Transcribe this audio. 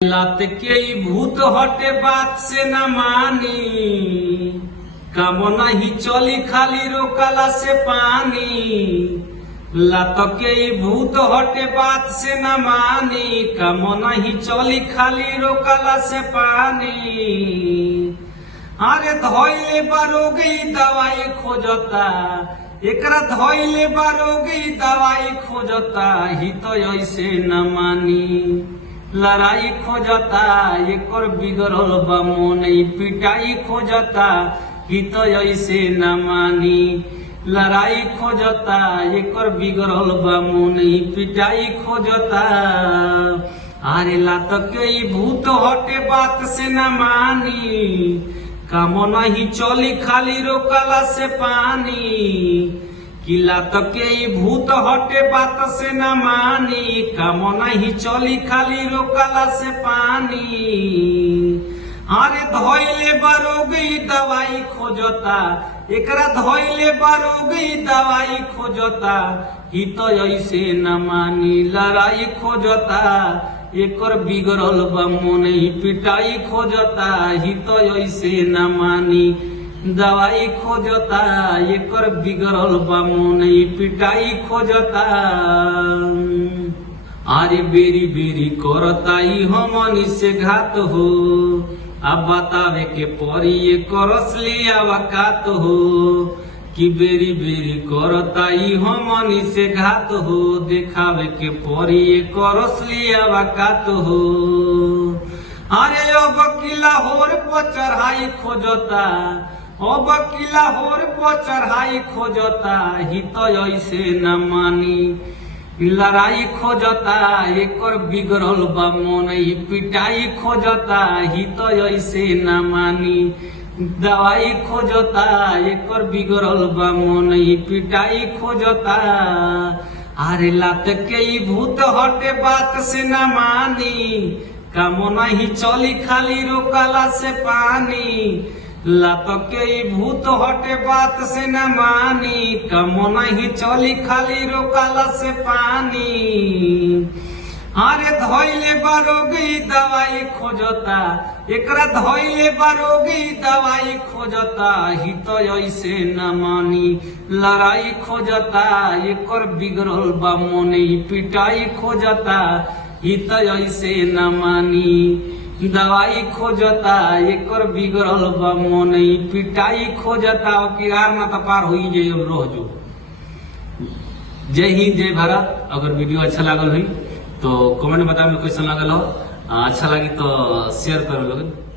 लात के भूत हटे बात से न मानी, काम नहीं चली खाली रोकला से पानी। लात के भूत हटे बात से न मानी, काम नहीं चली खाली रोकला से पानी। अरे धोइले बारोगी दवाई खोजता, एकरा धोइले बारोगी दवाई खोजता, ही तो ऐसे न मानी। लड़ाई खोजता एकर बिगड़ल बा मन, पिटाई खोजता ही तो ऐसे न मानी। लड़ाई खोजता एकर बिगड़ल बा मन, पिटाई खोजता। अरे लात के भूत हटे बात से न मानी, काम नहीं चली खाली रोकला से पानी। किला तके भूत हटे बात से न मानी, काम नहीं चली खाली रोकला से पानी। अरे धोइले बारोगी दवाई खोजता, एकरा धोइले बारोगी दवाई खोजता, ही तो ऐसे न मानी। लड़ाई खोजता एकर बिगड़ल बा मन, पिटाई खोजता ही तो ऐसे न मानी। दवाई खोजता एकर बिगड़ल बा मन, पिटाई खोजता। अरे बेरी बेरी करता ई हमनी से घात हो, अब बतावे के परी एकर असली अवकात हो। कि बेरी बेरी करता ई हमनी से घात हो, देखावे के परी एकर असली अवकात हो। अरे अब किला होर पर चढ़ाई खोजता, अब किला होर पर चढ़ाई खोजता, ही तो ऐसे न मानी। लड़ाई खोजता एकर बिगड़ल बा मन, पिटाई खोजता ही तो ऐसे न मानी। दवाई खोजता एकर बिगड़ल बा मन, पिटाई खोजता। अरे लात के भूत हटे बात से न मानी, काम नहीं चली खाली रोकला से पानी। लात के भूत हटे बात से न मानी, काम नहीं चली खाली रोकला से पानी। अरे धोइले बारोगी दवाई खोजता, एकरा धोइले बारोगी दवाई खोजता, ही तो ऐसे न मानी। लड़ाई खोजता एकर बिगड़ल बा मन, पिटाई खोजता ही तो ऐसे न मानी। दवाई खोजता एकर बिगड़ल बा मन, पिटाई खोजता। किरार ना तो पार हो जाए रोजो। जय हिंद जय भारत। अगर वीडियो अच्छा लागल हुई तो कमेंट में बताओ कैसा लागल हो। अच्छा लगी तो शेयर करो लोग।